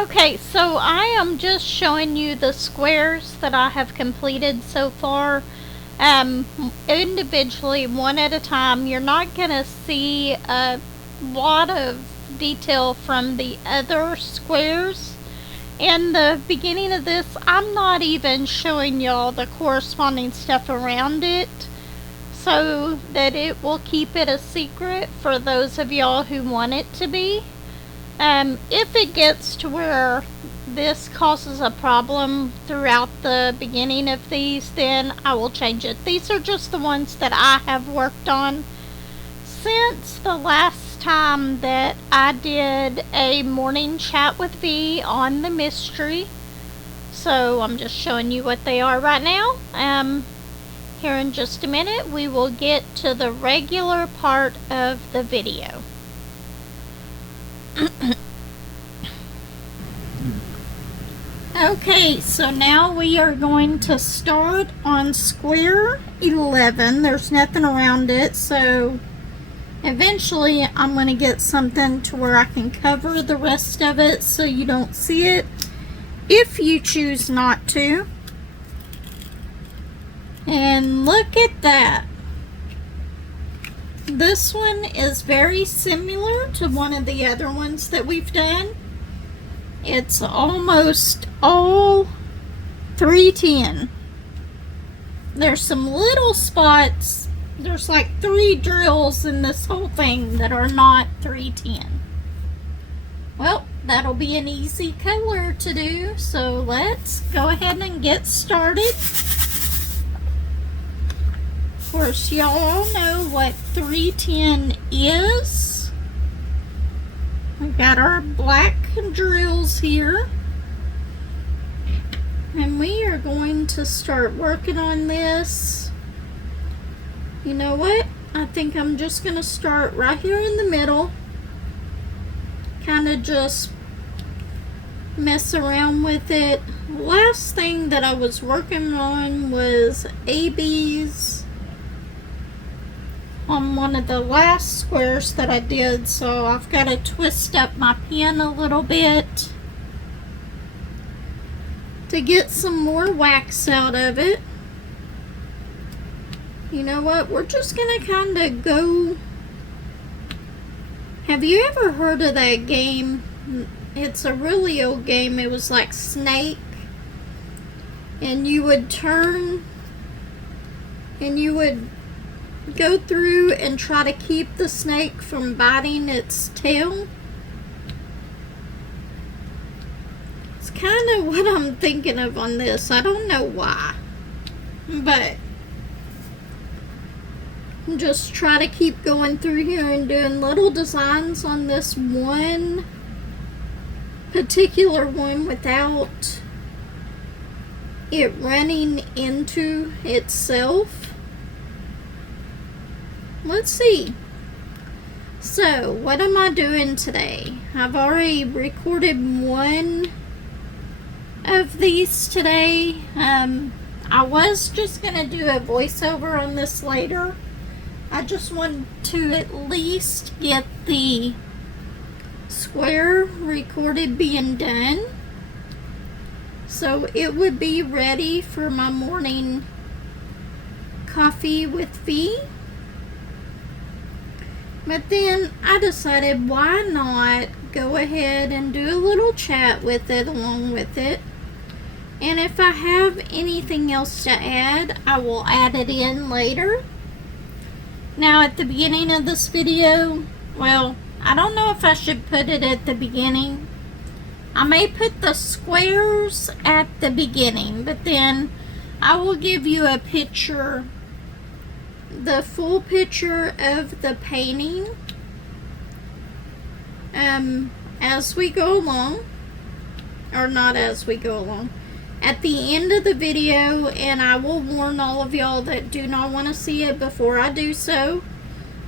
Okay, so I am just showing you the squares that I have completed so far. Individually, one at a time. You're not going to see a lot of detail from the other squares. In the beginning of this, I'm not even showing y'all the corresponding stuff around it, so that it will keep it a secret for those of y'all who want it to be. If it gets to where this causes a problem throughout the beginning of these, then I will change it. These are just the ones that I have worked on since the last time that I did a morning chat with V on the mystery. So I'm just showing you what they are right now. Here in just a minute we will get to the regular part of the video. Okay, so now we are going to start on square 11. There's nothing around it, so eventually I'm going to get something to where I can cover the rest of it so you don't see it, if you choose not to. And look at that. This one is very similar to one of the other ones that we've done. It's almost all 310. There's some little spots. There's like 3 drills in this whole thing that are not 310. Well, that'll be an easy color to do. So let's go ahead and get started. Of course, y'all all know what 310 is. We've got our black drills here. And we are going to start working on this. You know what? I think I'm just going to start right here in the middle. Kind of just mess around with it. Last thing that I was working on was ABs on one of the last squares that I did, so I've got to twist up my pen a little bit to get some more wax out of it. You know what? We're just gonna kind of go. Have you ever heard of that game? It's a really old game. It was like Snake, and you would turn and you would go through and try to keep the snake from biting its tail. It's kind of what I'm thinking of on this. I don't know why, but just try to keep going through here and doing little designs on this one particular one without it running into itself. Let's see. So, what am I doing today? I've already recorded one of these today. I was just going to do a voiceover on this later. I just want to at least get the square recorded being done, so it would be ready for my morning coffee with V. But then I decided, why not go ahead and do a little chat with it along with it. And if I have anything else to add, I will add it in later. Now at the beginning of this video, well, I don't know if I should put it at the beginning. I may put the squares at the beginning, but then I will give you a picture, the full picture of the painting as we go along, or not as we go along, at the end of the video, and I will warn all of y'all that do not want to see it before I do so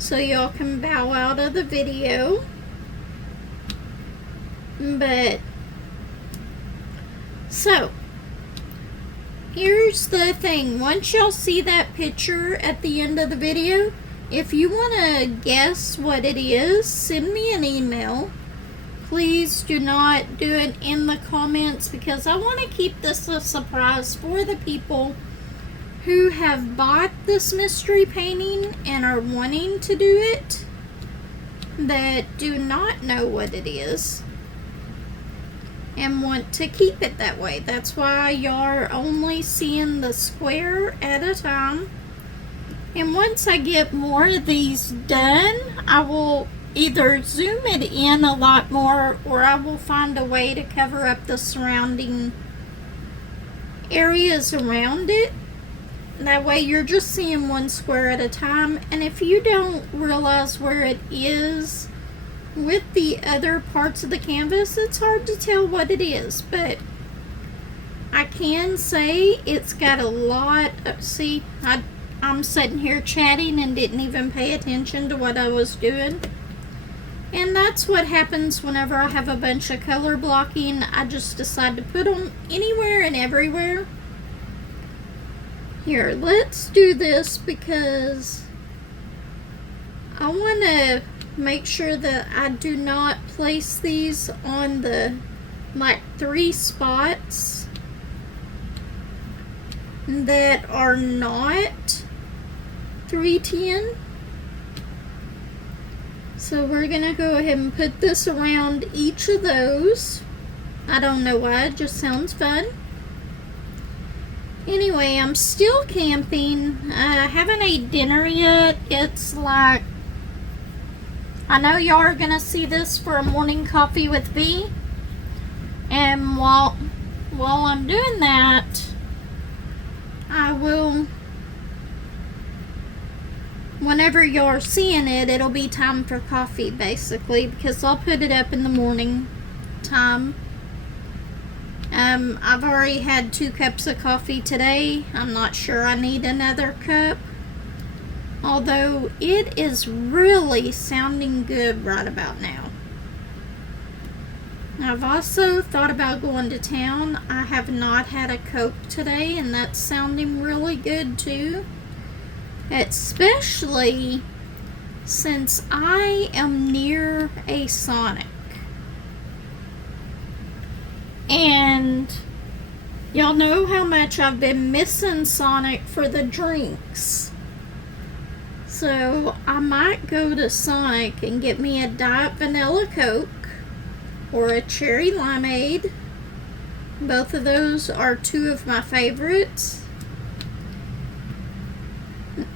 y'all can bow out of the video. But so here's the thing. Once y'all see that picture at the end of the video, if you want to guess what it is, send me an email please do not do it in the comments, because I want to keep this a surprise for the people who have bought this mystery painting and are wanting to do it, that do not know what it is and want to keep it that way. That's why you're only seeing the square at a time. And once I get more of these done, I will either zoom it in a lot more, or I will find a way to cover up the surrounding areas around it. That way you're just seeing one square at a time, and if you don't realize where it is with the other parts of the canvas, it's hard to tell what it is. But I can say it's got a lot of, see, I'm sitting here chatting and didn't even pay attention to what I was doing. And that's what happens whenever I have a bunch of color blocking. I just decide to put them anywhere and everywhere. Here, let's do this because I want to make sure that I do not place these on the like 3 spots that are not 310. So we're gonna go ahead and put this around each of those. I don't know why, it just sounds fun. Anyway, I'm still camping. I haven't ate dinner yet. It's like, I know y'all are gonna see this for a morning coffee with V. And while I'm doing that, I will, whenever you're seeing it, it'll be time for coffee basically, because I'll put it up in the morning time. I've already had 2 cups of coffee today. I'm not sure I need another cup, although it is really sounding good right about now. I've also thought about going to town. I have not had a Coke today, and that's sounding really good too. Especially since I am near a Sonic. And y'all know how much I've been missing Sonic for the drinks. So I might go to Sonic and get me a Diet Vanilla Coke or a Cherry Limeade. Both of those are 2 of my favorites.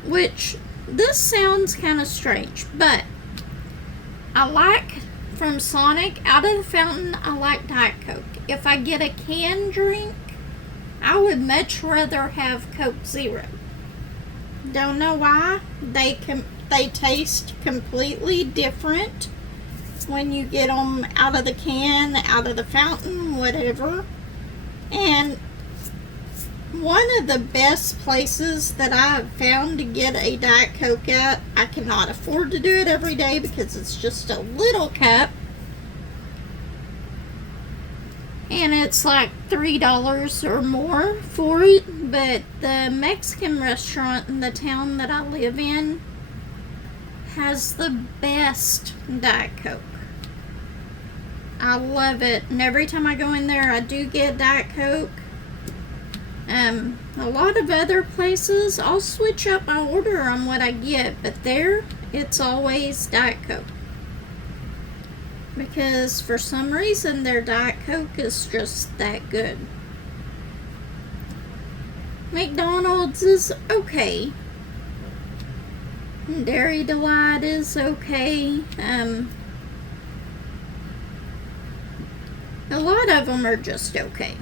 Which, this sounds kind of strange, but I like, from Sonic, out of the fountain, I like Diet Coke. If I get a canned drink, I would much rather have Coke Zero. Don't know why. They taste completely different when you get them out of the can, out of the fountain, whatever. And one of the best places that I have found to get a Diet Coke at, I cannot afford to do it every day because it's just a little cup. And it's like $3 or more for it. But the Mexican restaurant in the town that I live in has the best Diet Coke. I love it. And every time I go in there, I do get Diet Coke. A lot of other places, I'll switch up my order on what I get. But there, it's always Diet Coke. Because for some reason their Diet Coke is just that good. McDonald's is okay. Dairy Delight is okay. A lot of them are just okay.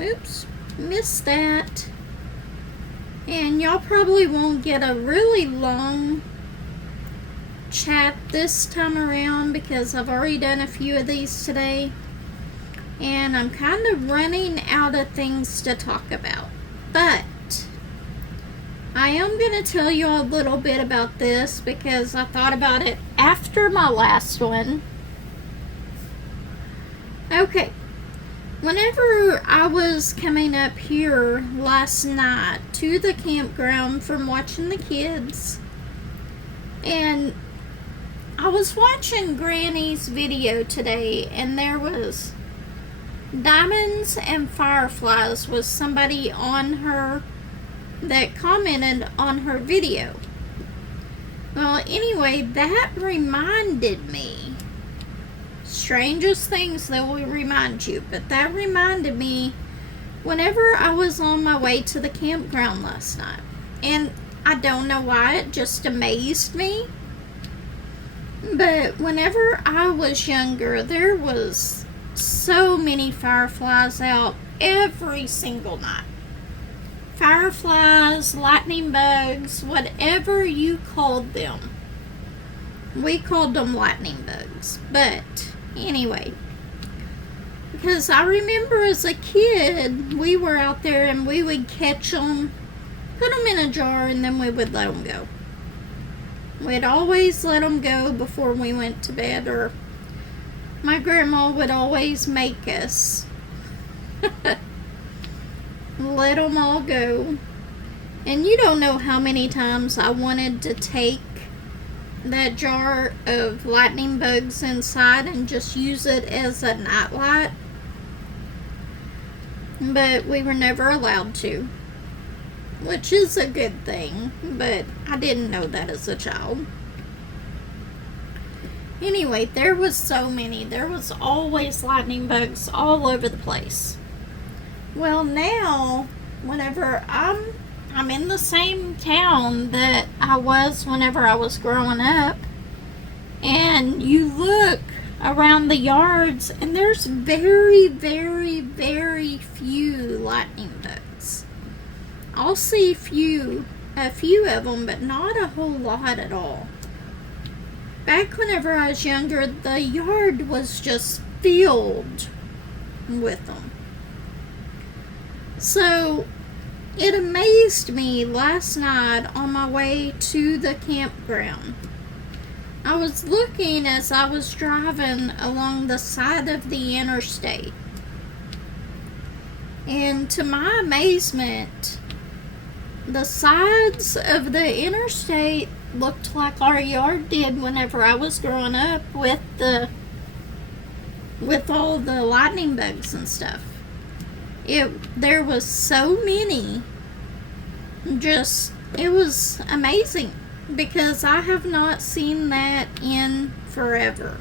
Oops, missed that. And y'all probably won't get a really long chat this time around because I've already done a few of these today, and I'm kind of running out of things to talk about. But I am going to tell you a little bit about this because I thought about it after my last one. Okay, whenever I was coming up here last night to the campground from watching the kids, and I was watching Granny's video today, and there was diamonds and fireflies was somebody on her that commented on her video. Well, anyway, that reminded me, strangest things that will remind you, but that reminded me whenever I was on my way to the campground last night. And I don't know why, it just amazed me. But whenever I was younger, there was so many fireflies out every single night. Fireflies, lightning bugs, whatever you called them. We called them lightning bugs. But anyway, because I remember as a kid, we were out there and we would catch them, put them in a jar, and then we would let them go. We'd always let them go before we went to bed, or my grandma would always make us let them all go. And you don't know how many times I wanted to take that jar of lightning bugs inside and just use it as a nightlight, but we were never allowed to, which is a good thing, but I didn't know that as a child. Anyway, there was so many. There was always lightning bugs all over the place. Well, now, whenever I'm in the same town that I was whenever I was growing up, and you look around the yards, and there's very, very, very few lightning bugs. I'll see a few of them, but not a whole lot at all. Back whenever I was younger, the yard was just filled with them. So, it amazed me last night on my way to the campground. I was looking as I was driving along the side of the interstate. And to my amazement, the sides of the interstate looked like our yard did whenever I was growing up with all the lightning bugs and stuff. There was so many. It was amazing, because I have not seen that in forever.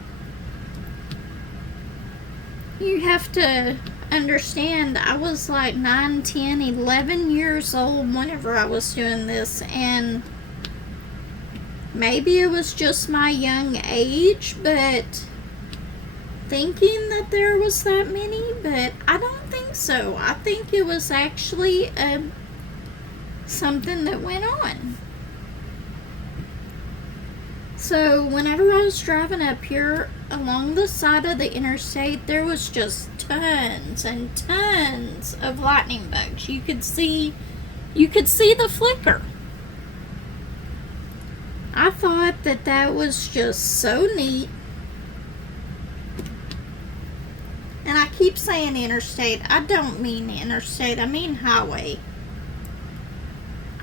You have to understand, I was like 9, 10, 11 years old whenever I was doing this, and maybe it was just my young age, but thinking that there was that many, but I don't think so. I think it was actually something that went on. So whenever I was driving up here along the side of the interstate, there was just tons and tons of lightning bugs. You could see the flicker. I thought that was just so neat. And I keep saying interstate. I don't mean interstate. I mean highway.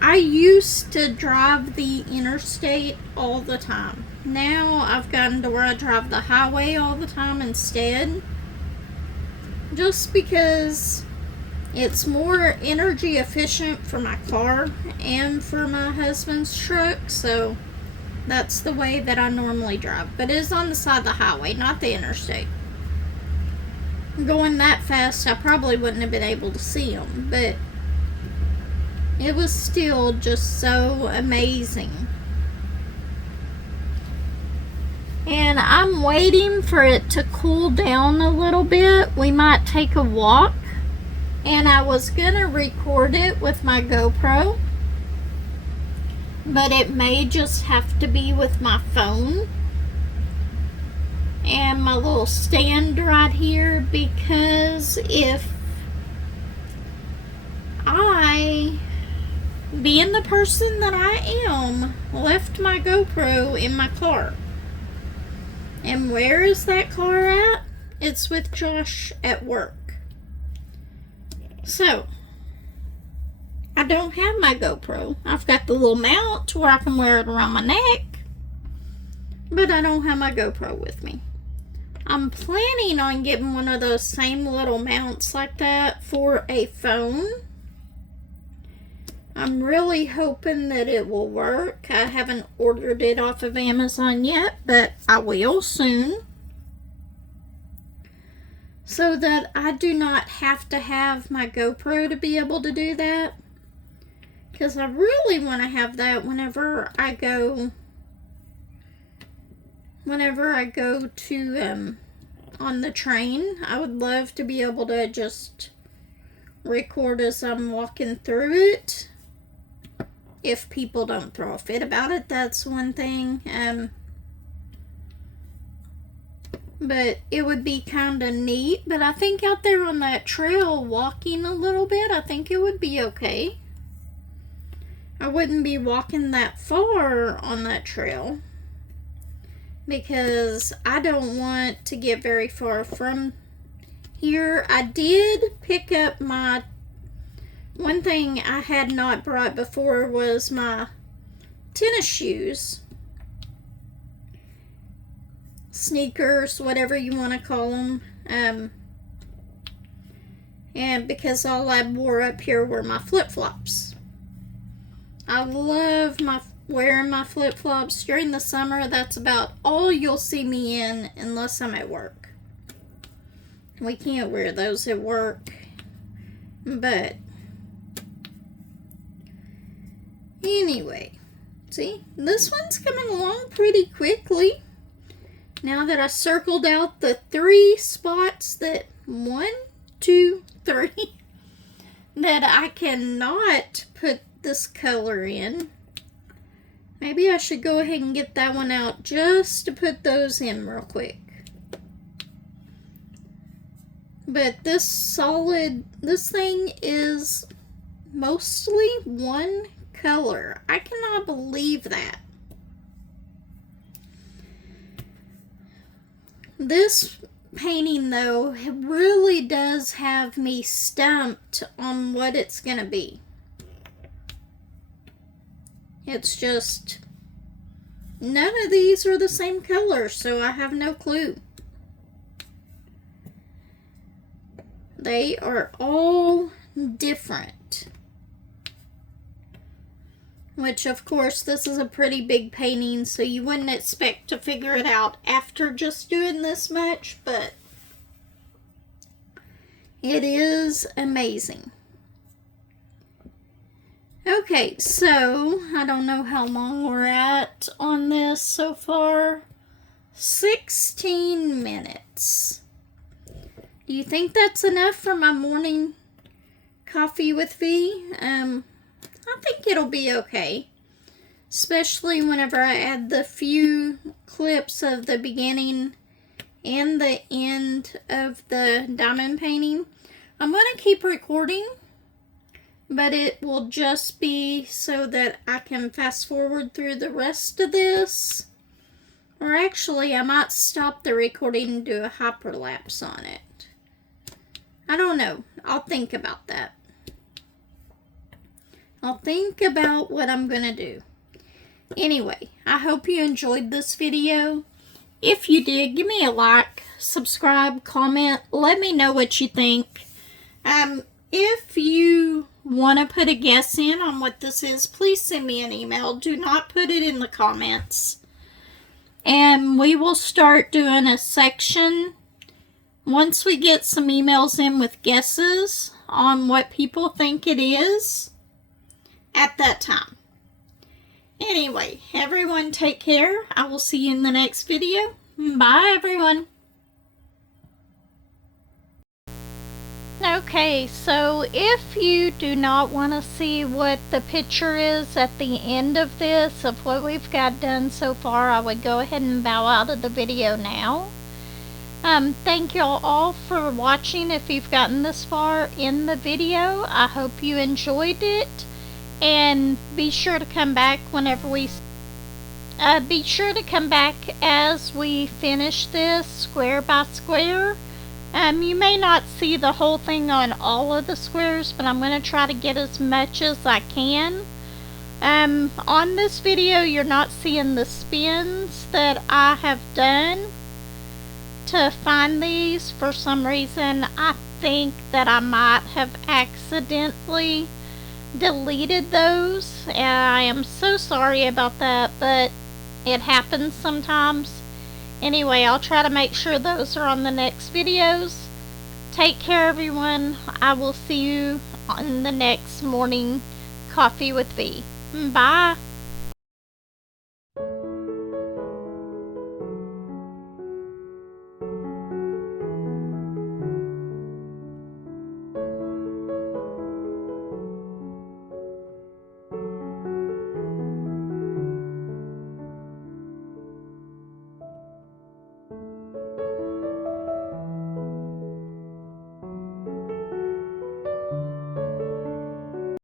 I used to drive the interstate all the time. Now I've gotten to where I drive the highway all the time instead. Just because it's more energy efficient for my car and for my husband's truck. So that's the way that I normally drive. But it's on the side of the highway, not the interstate. Going that fast, I probably wouldn't have been able to see them, but it was still just so amazing. And I'm waiting for it to cool down a little bit. We might take a walk, and I was gonna record it with my GoPro, but it may just have to be with my phone and my little stand right here, because if I, being the person that I am, left my GoPro in my car. And where is that car at? It's with Josh at work. So, I don't have my GoPro. I've got the little mount where I can wear it around my neck. but I don't have my GoPro with me. I'm planning on getting one of those same little mounts like that for a phone. I'm really hoping that it will work. I haven't ordered it off of Amazon yet, but I will soon. So that I do not have to have my GoPro to be able to do that. Because I really want to have that whenever I go to on the train. I would love to be able to just record as I'm walking through it. If people don't throw a fit about it, that's one thing. But it would be kind of neat. But I think out there on that trail, walking a little bit, I think it would be okay. I wouldn't be walking that far on that trail, because I don't want to get very far from here. I did pick up my... One thing I had not brought before was my tennis shoes. Sneakers, whatever you want to call them. And because all I wore up here were my flip-flops. I love wearing my flip-flops during the summer. That's about all you'll see me in unless I'm at work. We can't wear those at work. But anyway, see, this one's coming along pretty quickly. Now that I circled out the 3 spots that 1, 2, 3 that I cannot put this color in. Maybe I should go ahead and get that one out just to put those in real quick. But this thing is mostly one color. I cannot believe that. This painting, though, really does have me stumped on what it's going to be. It's just, none of these are the same color, so I have no clue. They are all different. Which, of course, this is a pretty big painting, so you wouldn't expect to figure it out after just doing this much, but it is amazing. Okay, so I don't know how long we're at on this so far. 16 minutes. Do you think that's enough for my morning coffee with V? I think it'll be okay. Especially whenever I add the few clips of the beginning and the end of the diamond painting. I'm going to keep recording, but it will just be so that I can fast forward through the rest of this. Or actually, I might stop the recording and do a hyperlapse on it. I don't know. I'll think about that. I'll think about what I'm going to do. Anyway, I hope you enjoyed this video. If you did, give me a like, subscribe, comment, let me know what you think. If you want to put a guess in on what this is, please send me an email. Do not put it in the comments. And we will start doing a section once we get some emails in with guesses on what people think it is at that time. Anyway, everyone take care. I will see you in the next video. Bye, everyone. Okay, so if you do not want to see what the picture is at the end of this, of what we've got done so far, I would go ahead and bow out of the video now. Thank you all for watching. If you've gotten this far in the video, I hope you enjoyed it. And be sure to come back whenever we be sure to come back as we finish this square by square. You may not see the whole thing on all of the squares, but I'm going to try to get as much as I can On this video, you're not seeing the spins that I have done to find these. For some reason, I think that I might have accidentally deleted those, and I am so sorry about that, but it happens sometimes. Anyway, I'll try to make sure those are on the next videos. Take care, everyone. I will see you on the next morning coffee with V. Bye.